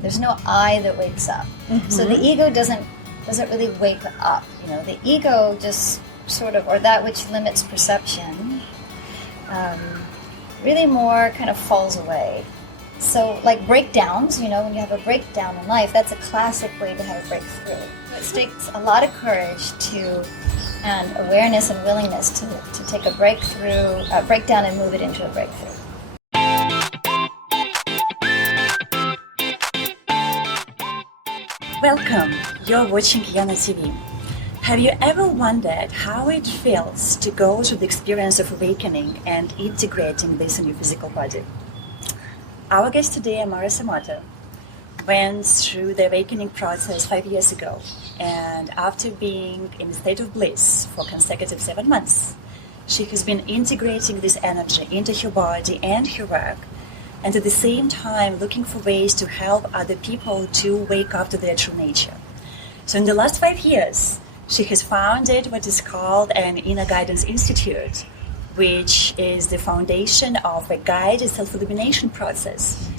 There's no I that wakes up. So the ego doesn't really wake up. The ego just sort of, or that which limits perception, really more kind of falls away. So like breakdowns, when you have a breakdown in life, that's a classic way to have a breakthrough. It takes a lot of courage and awareness and willingness to take a breakdown and move it into a breakthrough. Welcome, you're watching YanaTV. Have you ever wondered how it feels to go through the experience of awakening and integrating this in your physical body? Our guest today, Amara Samata, went through the awakening process 5 years ago, and after being in a state of bliss for consecutive 7 months, she has been integrating this energy into her body and her work, and at the same time looking for ways to help other people to wake up to their true nature. So in the last 5 years, she has founded what is called an Inner Guidance Institute, which is the foundation of a guided self-illumination process.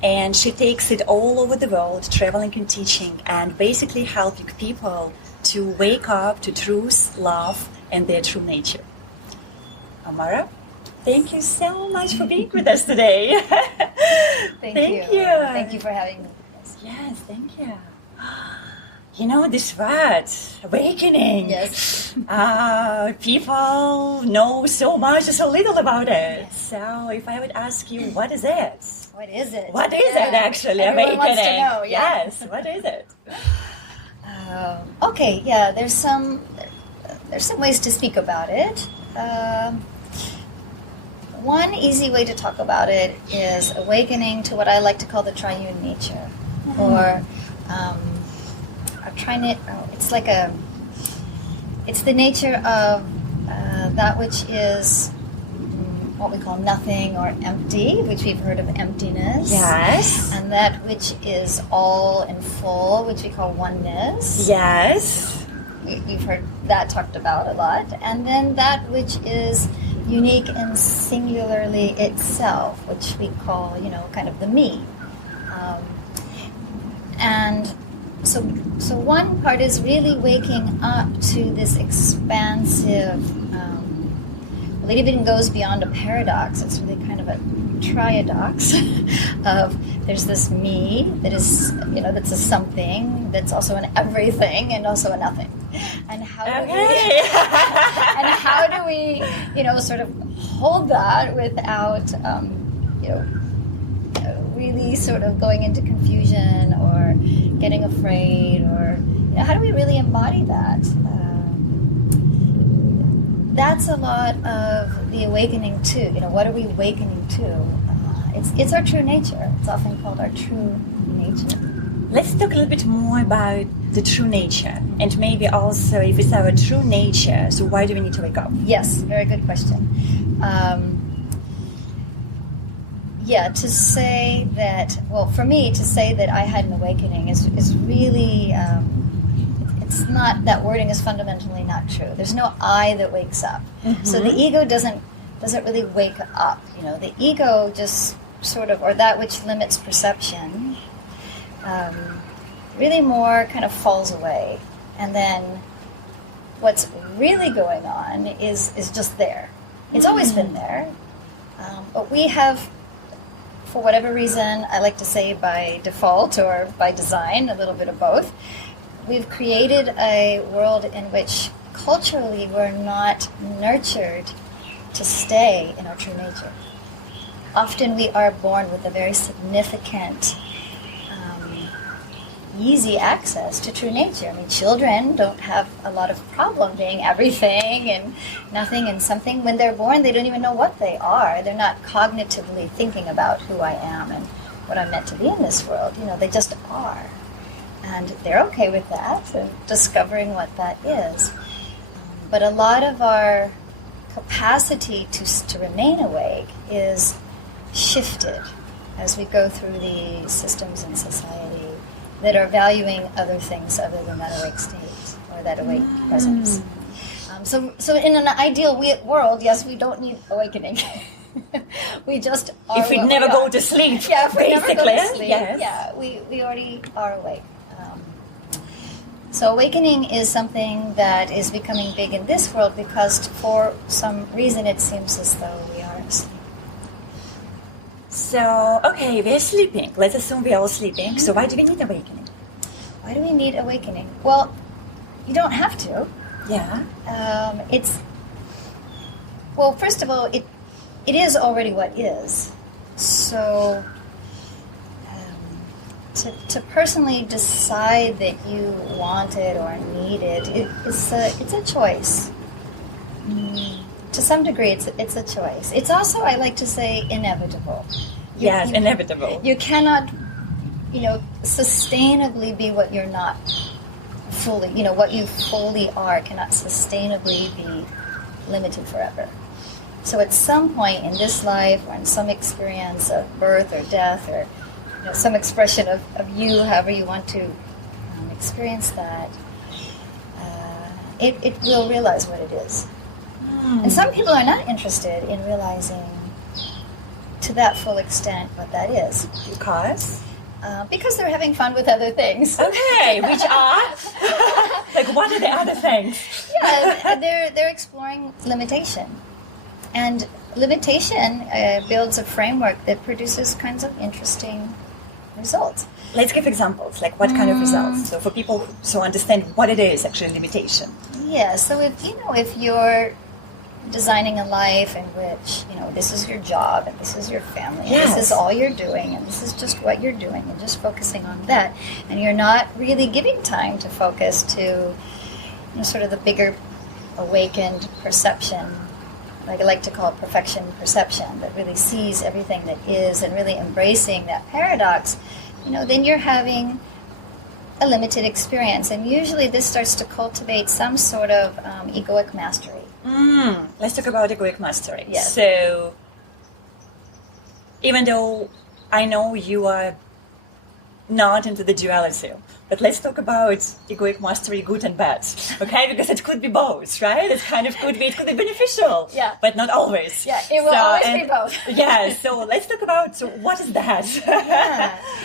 And she takes it all over the world, traveling and teaching, and basically helping people to wake up to truth, love, and their true nature. Amara, thank you so much for being with us today. Thank you. Thank you for having me. Yes, thank you. This word, awakening. Yes. People know so much, so little about it. Yes. So if I would ask you, what is it? What is it? What is it actually? Everyone awakening. Wants to know. Yeah. Yes. What is it? Okay. Yeah. There's some ways to speak about it. One easy way to talk about it is awakening to what I like to call the triune nature, or it's the nature of that which is what we call nothing or empty, which we've heard of emptiness. Yes. And that which is all and full, which we call oneness. Yes. You've heard that talked about a lot. And then that which is unique and singularly itself, which we call, kind of the me. And so one part is really waking up to this expansive, it even goes beyond a paradox. It's really kind of a triadox of there's this me that is, that's a something, that's also an everything and also a nothing. And how do we sort of hold that without, really sort of going into confusion or getting afraid, or how do we really embody that? That's a lot of the awakening too. What are we awakening to? It's our true nature. It's often called our true nature. Let's talk a little bit more about the true nature, and maybe also if it's our true nature, so why do we need to wake up? Yes, very good question. To say that, for me, to say that I had an awakening is really, it's not, that wording is fundamentally not true. There's no I that wakes up. So the ego doesn't really wake up. The ego just sort of, or that which limits perception, really more kind of falls away. And then what's really going on is just there. It's always been there. But we have, for whatever reason, I like to say by default or by design, a little bit of both, we've created a world in which culturally we're not nurtured to stay in our true nature. Often we are born with a very significant, easy access to true nature. I mean, children don't have a lot of problem being everything and nothing and something. When they're born, they don't even know what they are. They're not cognitively thinking about who I am and what I'm meant to be in this world. They just are. And they're okay with that, and discovering what that is. But a lot of our capacity to remain awake is shifted as we go through the systems in society that are valuing other things other than that awake state or that awake presence. So in an ideal world, yes, we don't need awakening. We just are. If we what never we go are. to sleep, Yeah, if we basically. never go to sleep, Yes. yeah, we already are awake. So awakening is something that is becoming big in this world because for some reason it seems as though we are asleep. So, okay, we're sleeping. Let's assume we're all sleeping. So why do we need awakening? Why do we need awakening? Well, you don't have to. Yeah. Well, first of all, it is already what is. So to personally decide that you want it or need it, it's a choice. To some degree, it's a choice. It's also, I like to say, inevitable. Inevitable. You cannot, sustainably be what you're not fully. What you fully are cannot sustainably be limited forever. So at some point in this life, or in some experience of birth or death, or some expression of you, however you want to experience that, it will realize what it is. And some people are not interested in realizing to that full extent what that is. Because they're having fun with other things. Okay, which are? Like, what are the other things? Yeah, they're exploring limitation. And limitation builds a framework that produces kinds of interesting results. Let's give examples, like what kind of results? So for people who understand what it is, actually, limitation. Yeah, so if you're designing a life in which, this is your job and this is your family, and this is all you're doing, and this is just what you're doing, and just focusing on that, and you're not really giving time to focus to, sort of the bigger awakened perception, like I like to call it perfection perception, that really sees everything that is and really embracing that paradox, then you're having a limited experience. And usually this starts to cultivate some sort of egoic mastery. Let's talk about egoic mastery. Yes. So, even though I know you are not into the duality, but let's talk about egoic mastery, good and bad, okay? Because it could be both, right? It could be beneficial, but not always. Yeah, it will always be both. Yeah, so let's talk about, what is that?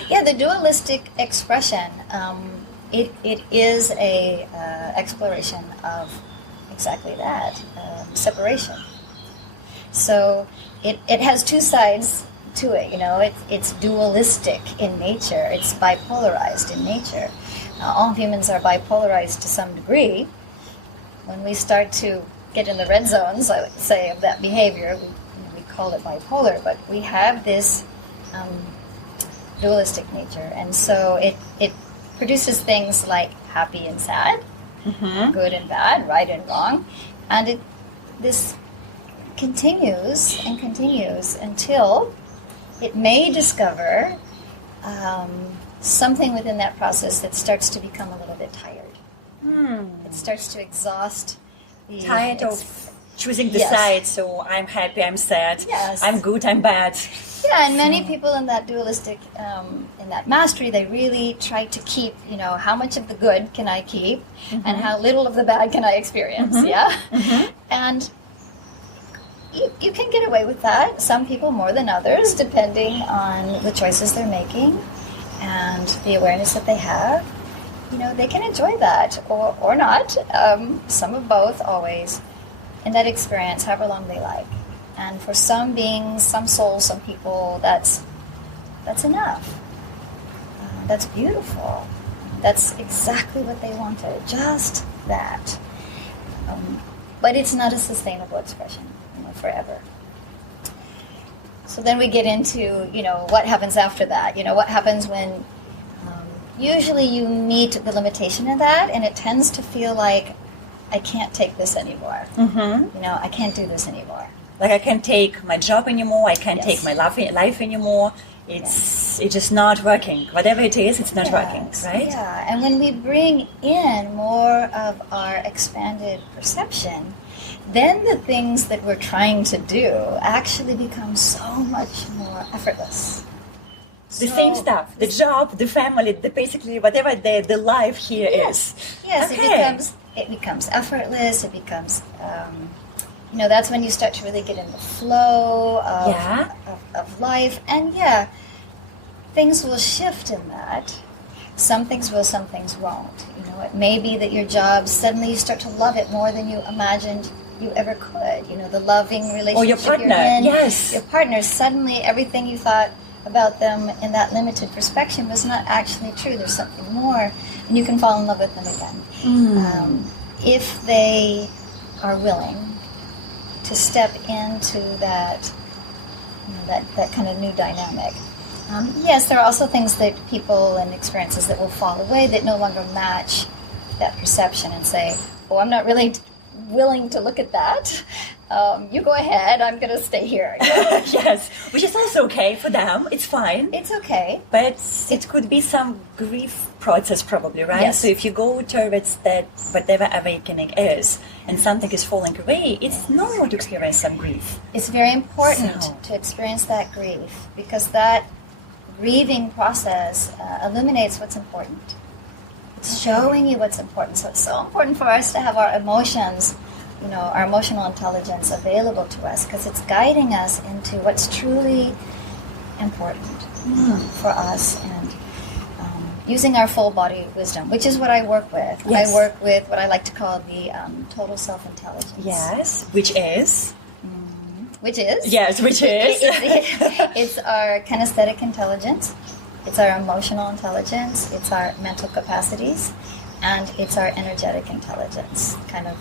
Yeah, the dualistic expression, it is a exploration of exactly that, separation. So it has two sides to it, it's dualistic in nature, it's bipolarized in nature. All humans are bipolarized to some degree. When we start to get in the red zones, I would say, of that behavior, we call it bipolar, but we have this dualistic nature, and so it produces things like happy and sad, good and bad, right and wrong, and this continues and continues until it may discover something within that process that starts to become a little bit tired. It starts to exhaust the... Tired of choosing the side, so I'm happy, I'm sad, Yes. I'm good, I'm bad. Yeah, and many people in that dualistic, in that mastery, they really try to keep, how much of the good can I keep, and how little of the bad can I experience, And you can get away with that. Some people more than others, depending on the choices they're making and the awareness that they have. They can enjoy that or not. Some of both, always, in that experience, however long they like. And for some beings, some souls, some people, that's enough. That's beautiful. That's exactly what they wanted, just that. But it's not a sustainable expression, forever. So then we get into, what happens after that? What happens when usually you meet the limitation of that, and it tends to feel like, I can't take this anymore. I can't do this anymore. Like, I can't take my job anymore, I can't take my life anymore. It's just not working. Whatever it is, it's not working, right? Yeah, and when we bring in more of our expanded perception, then the things that we're trying to do actually become so much more effortless. The same stuff, the job, the family, basically whatever the life here is. Yes, Okay. it becomes effortless, it becomes that's when you start to really get in the flow of, Yeah. of life. And things will shift in that. Some things will, some things won't. It may be that your job, suddenly you start to love it more than you imagined you ever could. The loving relationship Or your partner, you're in. yes. Your partner, suddenly everything you thought about them in that limited perspective was not actually true. There's something more, and you can fall in love with them again. If they are willing to step into that, that kind of new dynamic. Yes, there are also things that people and experiences that will fall away that no longer match that perception and say, oh, I'm not really willing to look at that. You go ahead, I'm going to stay here. Yes, which is also okay for them. It's fine. It's okay. But it could be some grief process probably, right? Yes. So if you go towards that, whatever awakening is, and something is falling away, it's normal to experience some grief. It's very important to experience that grief, because that grieving process illuminates what's important. It's showing you what's important. So it's so important for us to have our emotions, our emotional intelligence available to us, because it's guiding us into what's truly important for us, and using our full body wisdom, which is what I work with. Yes. I work with what I like to call the total self-intelligence. Yes, which is? Which is? Yes, which is? It's our kinesthetic intelligence, it's our emotional intelligence, it's our mental capacities, and it's our energetic intelligence, kind of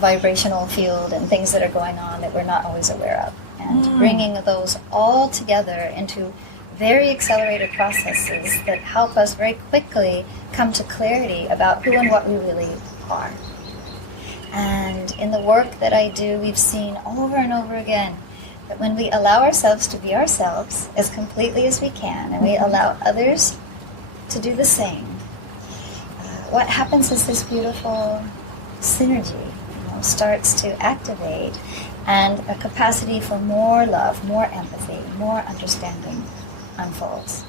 vibrational field and things that are going on that we're not always aware of. And bringing those all together into very accelerated processes that help us very quickly come to clarity about who and what we really are. And in the work that I do, we've seen over and over again that when we allow ourselves to be ourselves as completely as we can, and we allow others to do the same, what happens is this beautiful synergy starts to activate, and a capacity for more love, more empathy, more understanding unfolds.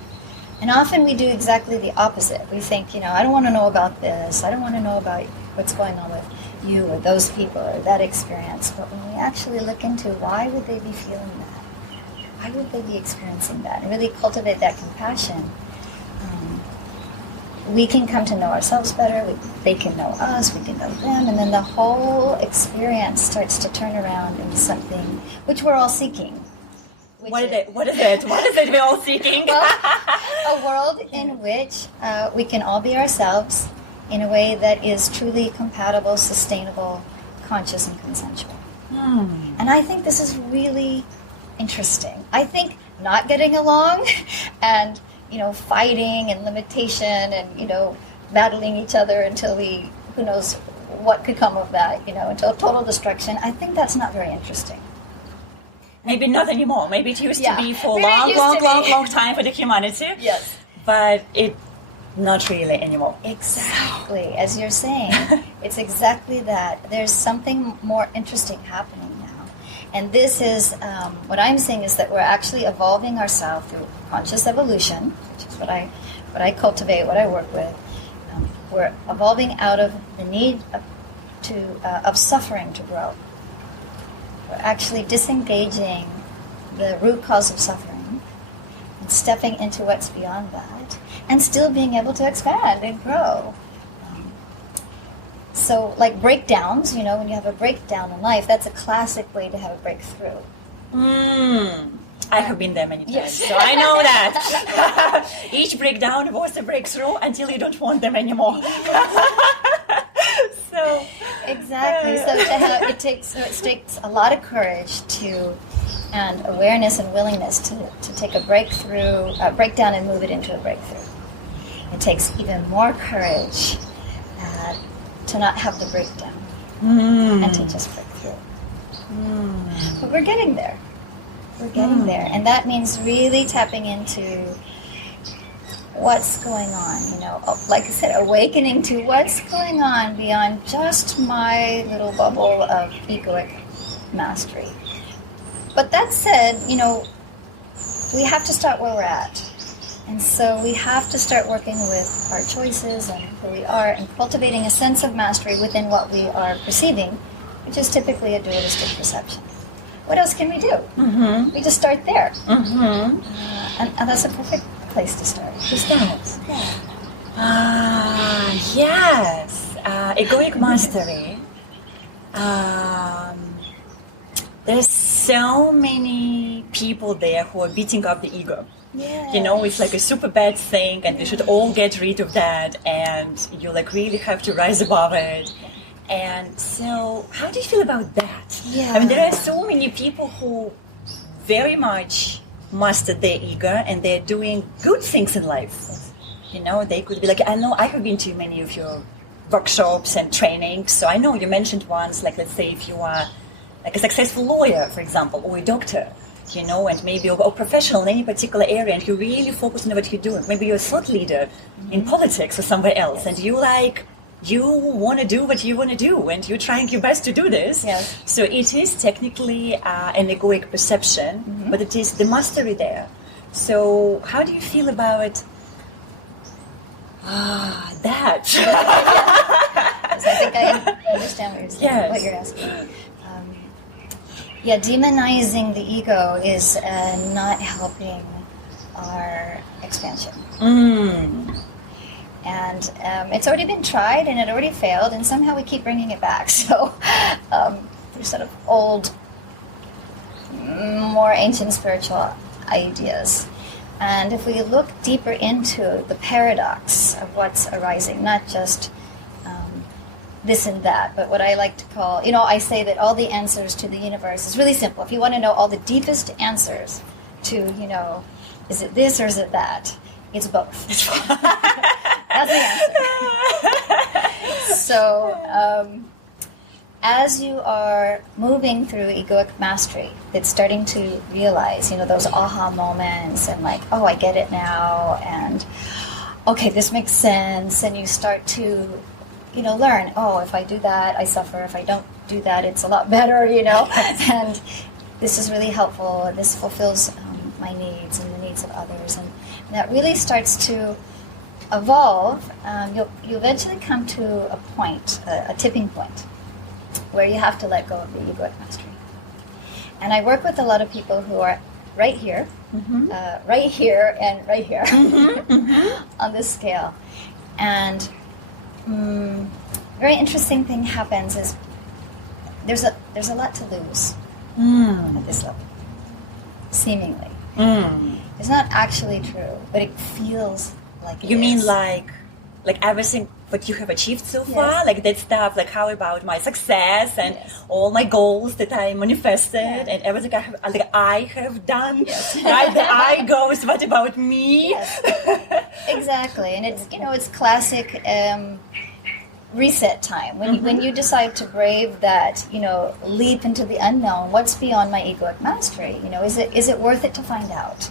And often we do exactly the opposite. We think, I don't want to know about this. I don't want to know about what's going on with you or those people or that experience. But when we actually look into why would they be feeling that? Why would they be experiencing that? And really cultivate that compassion, we can come to know ourselves better. They can know us. We can know them. And then the whole experience starts to turn around into something which we're all seeking. What is it? What is it we're all seeking? Well, a world in which we can all be ourselves in a way that is truly compatible, sustainable, conscious, and consensual. And I think this is really interesting. I think not getting along and fighting and limitation and battling each other until who knows what could come of that, until total destruction. I think that's not very interesting. Maybe not anymore. Maybe it used to be for a Maybe long time for the humanity. Yes. But it not really anymore. Exactly. As you're saying, it's exactly that. There's something more interesting happening now. And this is, what I'm saying is that we're actually evolving ourselves through conscious evolution, which is what I cultivate, what I work with. We're evolving out of the need of suffering to grow. We're actually disengaging the root cause of suffering and stepping into what's beyond that, and still being able to expand and grow. So like breakdowns, when you have a breakdown in life, that's a classic way to have a breakthrough. I have been there many times, Yes. so I know that. Each breakdown was a breakthrough until you don't want them anymore. So Exactly. So it takes a lot of courage and awareness and willingness to take a breakdown and move it into a breakthrough. It takes even more courage to not have the breakdown and to just break through. But we're getting there. We're getting there. And that means really tapping into what's going on, like I said, awakening to what's going on beyond just my little bubble of egoic mastery. But that said, we have to start where we're at. And so we have to start working with our choices and who we are and cultivating a sense of mastery within what we are perceiving which is typically a dualistic perception. What else can we do? We just start there. And that's a perfect place to start. Yes. Egoic mastery. There's so many people there who are beating up the ego. Yeah. You know, it's like a super bad thing, and we should all get rid of that, and you like really have to rise above it. And so, how do you feel about that? Yeah. I mean, there are so many people who very much mastered their ego, and they're doing good things in life. You know, they could be like, I know I have been to many of your workshops and trainings, so I know you mentioned once, like, let's say if you are like a successful lawyer, for example, or a doctor, you know, and maybe a professional in any particular area, and you really focus on what you're doing. Maybe you're a thought leader in politics or somewhere else, and you want to do what you want to do, and you're trying your best to do this. Yes. So it is technically an egoic perception, but it is the mastery there. So how do you feel about that? Yes, I think I understand what you're saying, Yes. what you're asking. Demonizing the ego is not helping our expansion. And it's already been tried, and it already failed, and somehow we keep bringing it back. So there's sort of old, more ancient spiritual ideas. And if we look deeper into the paradox of what's arising, not just this and that, but what I like to call, you know, I say that all the answers to the universe is really simple. If you want to know all the deepest answers to, you know, is it this or is it that? It's both. That's the answer. So, as you are moving through egoic mastery, it's starting to realize, you know, those aha moments and like, oh, I get it now, and okay, this makes sense, and you start to, you know, learn, oh, if I do that, I suffer. If I don't do that, it's a lot better, you know, and this is really helpful, and this fulfills my needs and the needs of others, and that really starts to evolve. You eventually come to a point, a tipping point, where you have to let go of the egoic mastery. And I work with a lot of people who are right here, right here, and right here on this scale. And very interesting thing happens is there's a lot to lose at this level, seemingly. It's not actually true, but it feels like it You mean is. like everything what you have achieved so far, like that stuff, like how about my success and all my goals that I manifested and everything I have done, right? The I goes, what about me? Yes. Exactly, and it's, you know, it's classic reset time when you decide to brave that, you know, leap into the unknown. What's beyond my egoic mastery? You know, is it worth it to find out?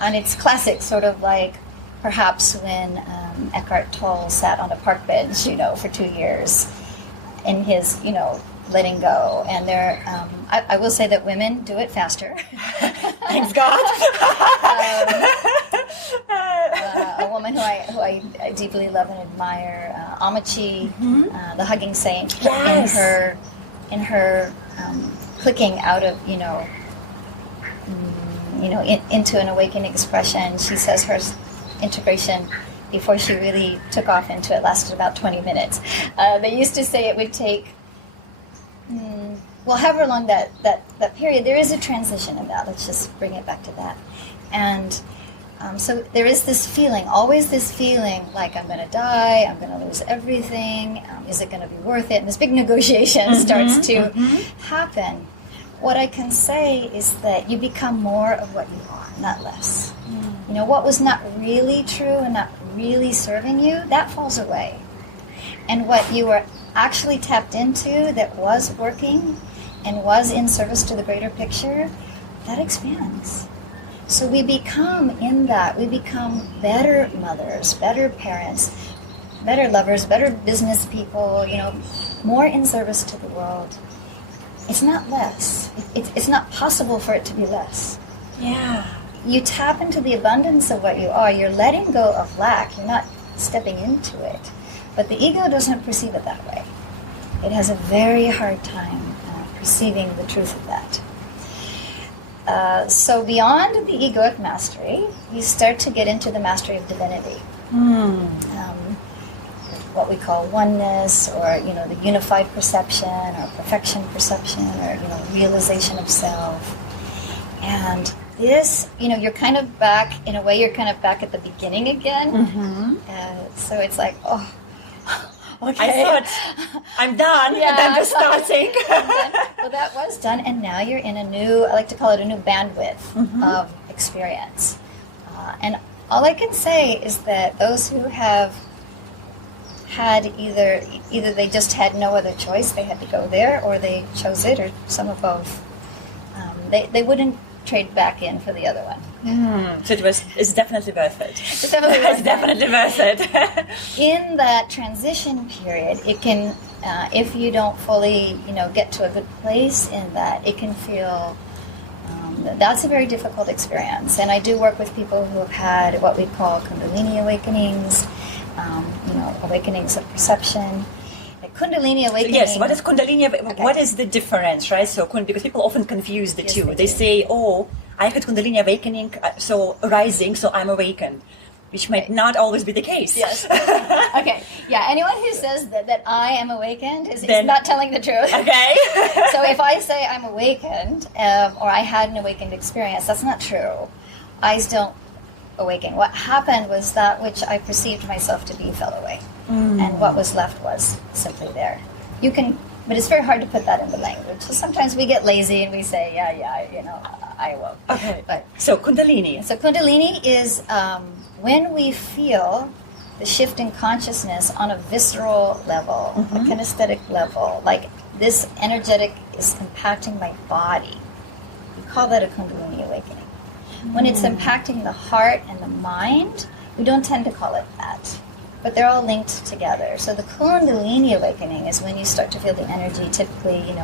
And it's classic, sort of like perhaps when Eckhart Tolle sat on a park bench, you know, for 2 years in his, you know, letting go. And there, I will say that women do it faster. Thanks God. A woman who I deeply love and admire, Amachi, the hugging saint, in her clicking out of, into an awakening expression. She says her integration before she really took off into it lasted about 20 minutes. They used to say it would take, however long that period. There is a transition in that. Let's just bring it back to that. And so there is this feeling, always this feeling like I'm going to die, I'm going to lose everything, is it going to be worth it? And this big negotiation starts to happen. What I can say is that you become more of what you are, not less. You know, what was not really true and not really serving you, that falls away. And what you were actually tapped into that was working and was in service to the greater picture, that expands. So we become in that, we become better mothers, better parents, better lovers, better business people, you know, more in service to the world. It's not less. It's not possible for it to be less. Yeah. You tap into the abundance of what you are. You're letting go of lack. You're not stepping into it. But the ego doesn't perceive it that way. it has a very hard time perceiving the truth of that. So beyond the egoic mastery, you start to get into the mastery of divinity. What we call oneness, or the unified perception, or perfection perception, or realization of self. And this, you're kind of back, in a way, you're kind of back at the beginning again. So it's like, oh, okay. I thought, I'm done, and then just starting. Well, that was done, and now you're in a new, I like to call it a new bandwidth of experience. And all I can say is that those who have had either they just had no other choice, they had to go there, or they chose it, or some of both, they wouldn't trade back in for the other one. So it's definitely worth it. It's definitely worth it. In that transition period, it can, if you don't fully, get to a good place in that, it can feel, that's a very difficult experience. And I do work with people who have had what we call Kundalini awakenings, awakenings of perception. Kundalini Awakening. Yes, what is Kundalini? Okay. What is the difference, right? So, because people often confuse the two. They say, "Oh, I had Kundalini Awakening, so arising, so I'm awakened," which might not always be the case. Yes. Okay. Yeah. Anyone who says that I am awakened is not telling the truth. Okay. So if I say I'm awakened, or I had an awakened experience, that's not true. Eyes don't awaken. What happened was that which I perceived myself to be fell away. And what was left was simply there. You can, but it's very hard to put that into language. So sometimes we get lazy and we say, I awoke. Okay. So Kundalini. So Kundalini is when we feel the shift in consciousness on a visceral level, a kinesthetic level, like this energetic is impacting my body. We call that a Kundalini awakening. When it's impacting the heart and the mind, we don't tend to call it that. But they're all linked together. So the Kundalini awakening is when you start to feel the energy, typically, in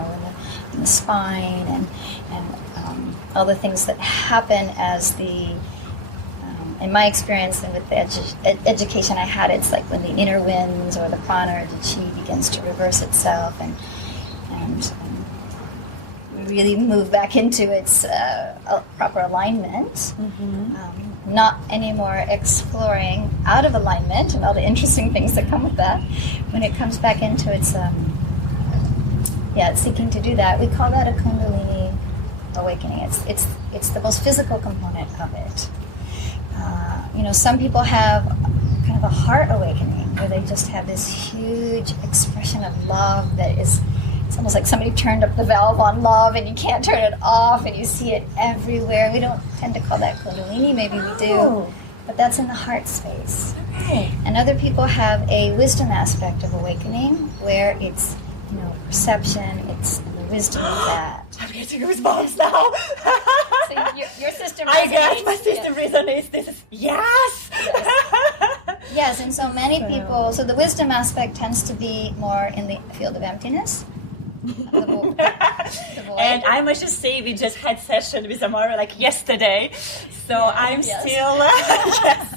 the spine and all the things that happen as the, in my experience and with the education I had, it's like when the inner winds or the prana or the chi begins to reverse itself and really move back into its proper alignment. Not anymore exploring out of alignment and all the interesting things that come with that. When it comes back into its, it's seeking to do that. We call that a Kundalini awakening. It's the most physical component of it. Some people have kind of a heart awakening where they just have this huge expression of love that is. It's almost like somebody turned up the valve on love and you can't turn it off and you see it everywhere. We don't tend to call that Kundalini, maybe we do, but that's in the heart space. Okay. And other people have a wisdom aspect of awakening where it's, perception, it's the wisdom of that. I'm getting goosebumps now. So your system resonates. I guess my system resonates. This is, yes! Yes, and so many people, so the wisdom aspect tends to be more in the field of emptiness. The void. And I must just say, we just had session with Amara yesterday, so I'm still yes.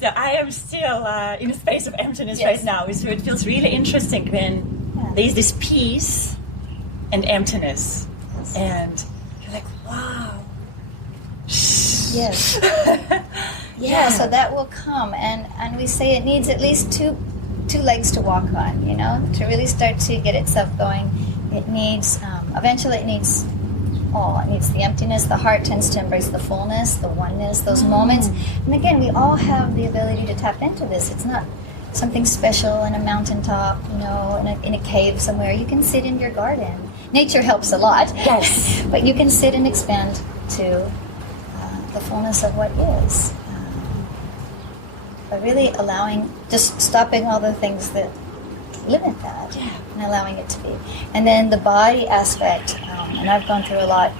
So I am still in a space of emptiness right now. So it feels really interesting when there's this peace and emptiness, and you're like, wow. Yes. So that will come, and we say it needs at least two legs to walk on. To really start to get itself going. It needs, eventually it needs all. It needs the emptiness. The heart tends to embrace the fullness, the oneness, those moments. And again, we all have the ability to tap into this. It's not something special in a mountaintop, in a cave somewhere. You can sit in your garden. Nature helps a lot. Yes. But you can sit and expand to the fullness of what is. But really just stopping all the things that limit that and allowing it to be. And then the body aspect, and I've gone through a lot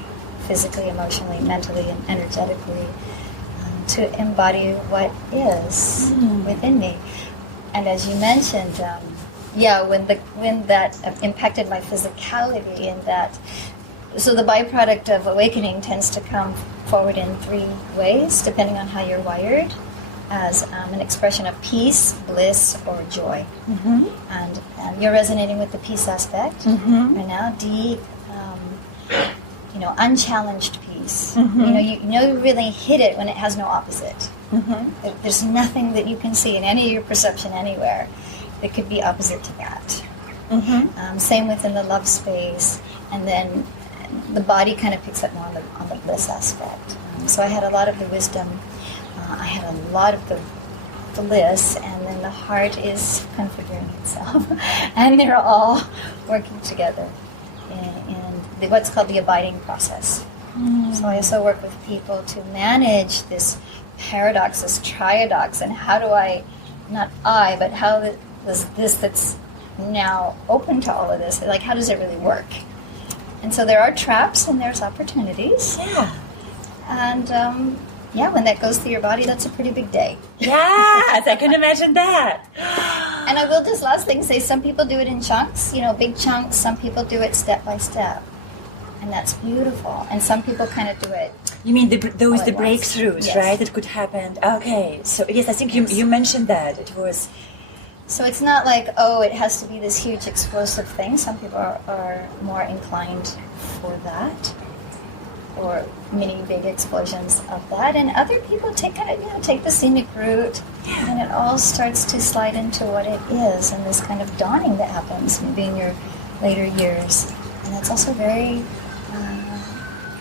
physically, emotionally, mentally, and energetically to embody what is within me. And as you mentioned, when that impacted my physicality, and that, so the byproduct of awakening tends to come forward in three ways, depending on how you're wired. as an expression of peace, bliss, or joy. And you're resonating with the peace aspect right now. Deep, unchallenged peace. You really hit it when it has no opposite. There's nothing that you can see in any of your perception anywhere that could be opposite to that. Same within the love space, and then the body kind of picks up more on the bliss aspect. So I had a lot of the wisdom, I had a lot of the bliss, and then the heart is configuring itself, and they're all working together in what's called the abiding process. So I also work with people to manage this paradox, this triadox, and how do how does this that's now open to all of this, like how does it really work? And so there are traps and there's opportunities. Yeah. And when that goes through your body, that's a pretty big day. Yes, I can imagine that. And I will just last thing say, some people do it in chunks, big chunks. Some people do it step by step. And that's beautiful. And some people kind of do it. You mean the breakthroughs, yes. right? That could happen. Okay. So, yes, I think you mentioned that. It was... So it's not like, it has to be this huge explosive thing. Some people are more inclined for that, or many big explosions of that. And other people take the scenic route, and it all starts to slide into what it is, and this kind of dawning that happens maybe in your later years. And that's also very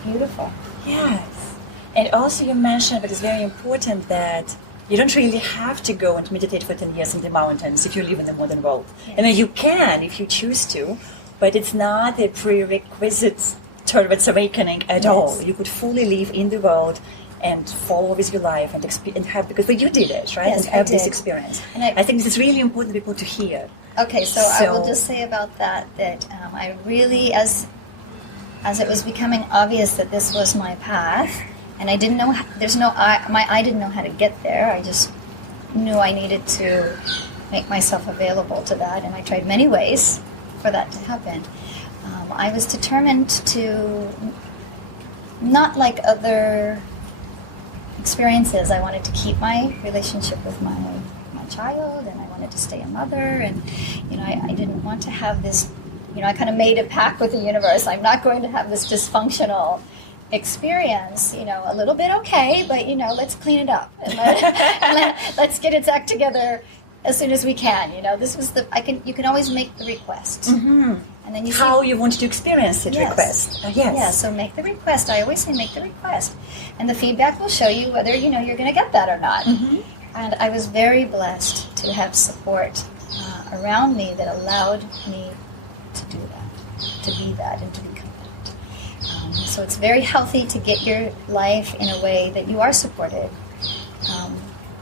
beautiful. Yes. And also you mentioned, but it's very important, that you don't really have to go and meditate for 10 years in the mountains if you live in the modern world. Yes. I mean, you can if you choose to, but it's not a prerequisite towards awakening at all. You could fully live in the world and follow with your life and have, because you did it, right? Yes, and have this experience. And I think this is really important for people to hear. Okay, so I will just say about that I really, as it was becoming obvious that this was my path, and I didn't know, my eye didn't know how to get there. I just knew I needed to make myself available to that, and I tried many ways for that to happen. I was determined to, not like other experiences, I wanted to keep my relationship with my child, and I wanted to stay a mother, and I didn't want to have this, I kind of made a pact with the universe. I'm not going to have this dysfunctional experience, a little bit okay, but let's clean it up and let's get its act together as soon as we can. This was you can always make the request. And then you want to experience it. Yes. Request. Yes. Yeah, so make the request. I always say make the request. And the feedback will show you whether, you're going to get that or not. And I was very blessed to have support around me that allowed me to do that, to be that, and to become that. So it's very healthy to get your life in a way that you are supported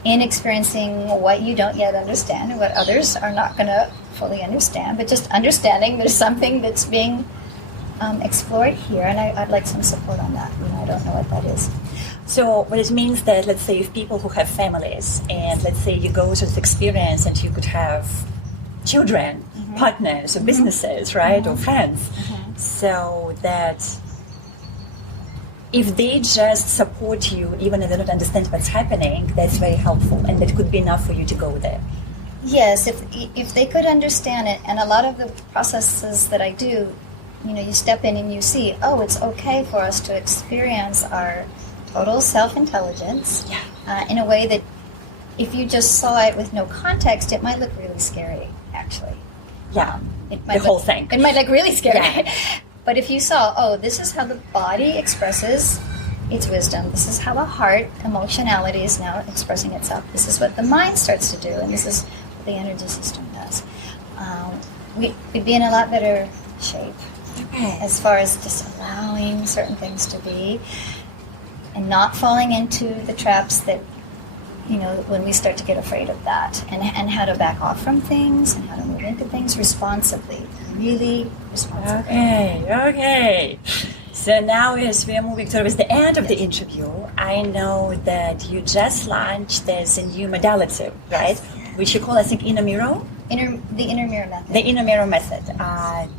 in experiencing what you don't yet understand and what others are not going to fully understand, but just understanding there's something that's being explored here, and I'd like some support on that. I don't know what that is. So what it means that, let's say, if people who have families, and let's say you go to this experience and you could have children, partners, or businesses, right, or friends, so that if they just support you, even if they don't understand what's happening, that's very helpful, and that could be enough for you to go there. Yes, if they could understand it, and a lot of the processes that I do, you step in and you see, it's okay for us to experience our total self-intelligence in a way that if you just saw it with no context, it might look really scary, actually. Yeah, the whole thing. It might look really scary. Yeah. But if you saw, this is how the body expresses its wisdom, this is how the heart, emotionality is now expressing itself, this is what the mind starts to do, and this is what the energy system does, we'd be in a lot better shape as far as just allowing certain things to be and not falling into the traps that, when we start to get afraid of that, and how to back off from things and how to move into things responsibly, really responsibly. Okay. So now as we are moving towards the end of the interview, I know that you just launched this new modality, right? Which you call, I think, inner mirror? The inner mirror method. The inner mirror method.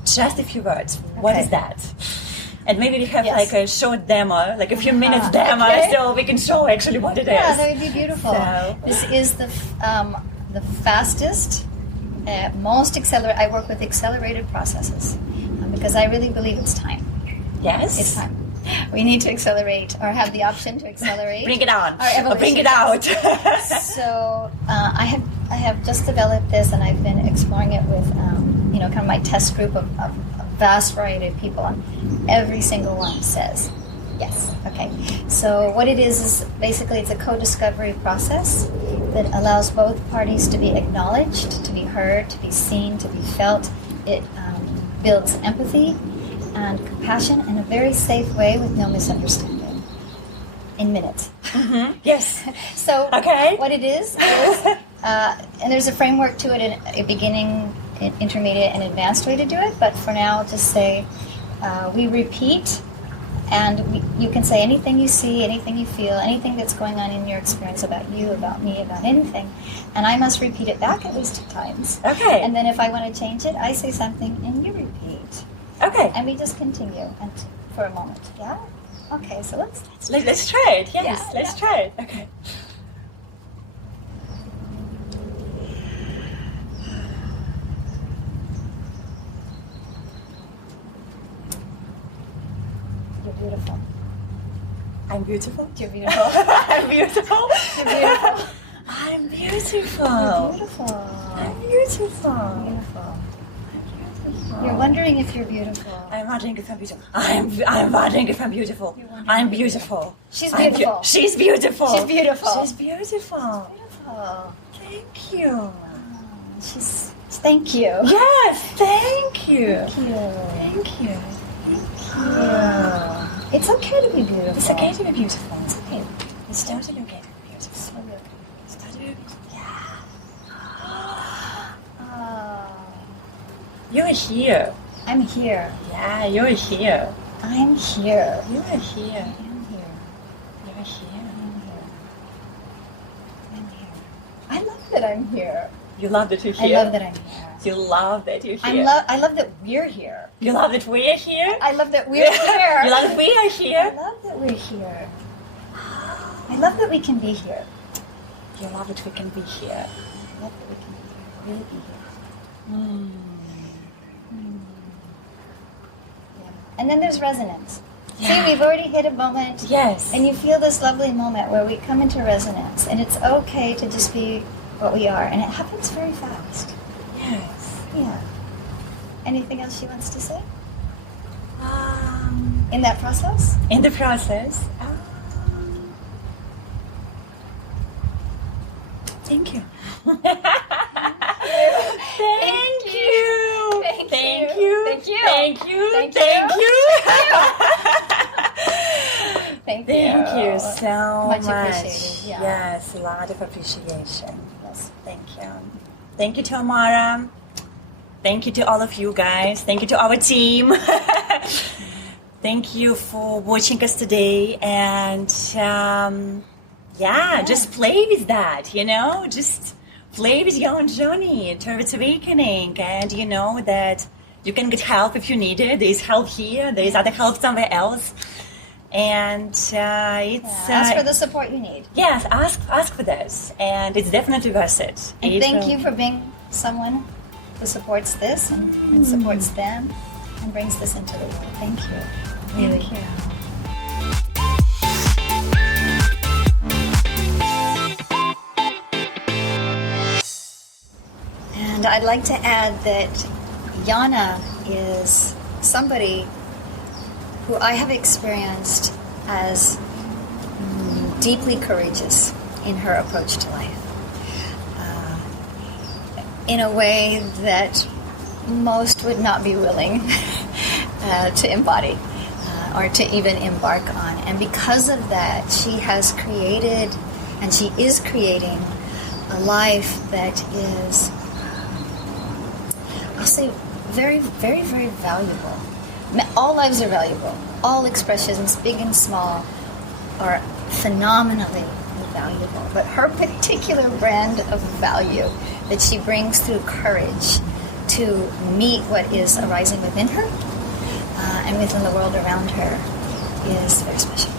Just a few words. What is that? And maybe we have Yes. like a short demo, like a few minutes demo, Okay. so we can show actually what it is. Yeah, that would be beautiful. So- This is the fastest, most accelerated. I work with accelerated processes because I really believe it's time. Yes. It's time. We need to accelerate, or have the option to accelerate. Bring it on. Our evolution. Bring it out. So I have just developed this, and I've been exploring it with kind of my test group of a vast variety of people, and every single one says yes. Okay. So what it is basically it's a co-discovery process that allows both parties to be acknowledged, to be heard, to be seen, to be felt. It builds empathy and compassion in a very safe way with no misunderstanding. In minutes. Mm-hmm. Yes. So Okay. what it is, and there's a framework to it, in a beginning, intermediate, and advanced way to do it. But for now, I'll just say we repeat, and you can say anything you see, anything you feel, anything that's going on in your experience about you, about me, about anything. And I must repeat it back at least 2 times. Okay. And then if I want to change it, I say something and you repeat. Okay. And we just continue for a moment. Yeah? Okay, so let's Let's try it. Yes. Yeah, Let's yeah. try it. Okay. You're beautiful. I'm beautiful. You're beautiful. I'm beautiful. You're beautiful. I'm beautiful. You're beautiful. I'm beautiful. Beautiful. You're wondering if you're beautiful. I'm wondering if I'm beautiful. I'm wondering if I'm beautiful. You're wondering I'm if beautiful. She's I'm beautiful. She's beautiful. She's beautiful. She's beautiful. Beautiful. Thank you. She's. Thank you. Yes, thank you. Thank you. Thank you. It's okay to be beautiful. It's okay to be beautiful. It's okay. It's totally okay to be beautiful. So good. It's totally okay. Yeah. You're here. I'm here. Yeah, you're here. I'm here. You are here. I'm here. You're here. I'm here. I'm here. I love that I'm here. You love that you're I here. love that I'm here. You love that you're here. I love that we're here. You love that we're here. I love that we're here. You love that we are I here. love that we're here. I love that we can be here. You love that we can be here. I love that we can really be here. Mm. Yeah. And then there's resonance. Yeah. See, we've already hit a moment. Yes. And you feel this lovely moment where we come into resonance, and it's okay to just be what we are, and it happens very fast. Yes. Yeah. Anything else she wants to say Um, in that process? in the process. Thank you. Thank you. Thank Thank you. you. Thank you. Thank you. Thank Thank you. you. Thank Thank you so Much much. appreciated, yeah. Yes, a lot of appreciation. Yes. Thank you. Thank you to Amara. Thank you to all of you guys. Thank you to our team. Thank you for watching us today. And just play with that, just play with your own journey towards awakening. And you know that you can get help if you need it. There's help here. There's other help somewhere else. And it's ask for the support you need. yes, ask for this, and it's definitely worth it. And It thank will- you for being someone who supports this and supports them and brings this into the world. Thank you. Really. Thank you. And I'd like to add that Yana is somebody who I have experienced as deeply courageous in her approach to life. In a way that most would not be willing to embody or to even embark on. And because of that, she has created and she is creating a life that is, I'll say, very, very, very valuable. All lives are valuable. All expressions, big and small, are phenomenally valuable. But her particular brand of value that she brings through courage to meet what is arising within her and within the world around her is very special.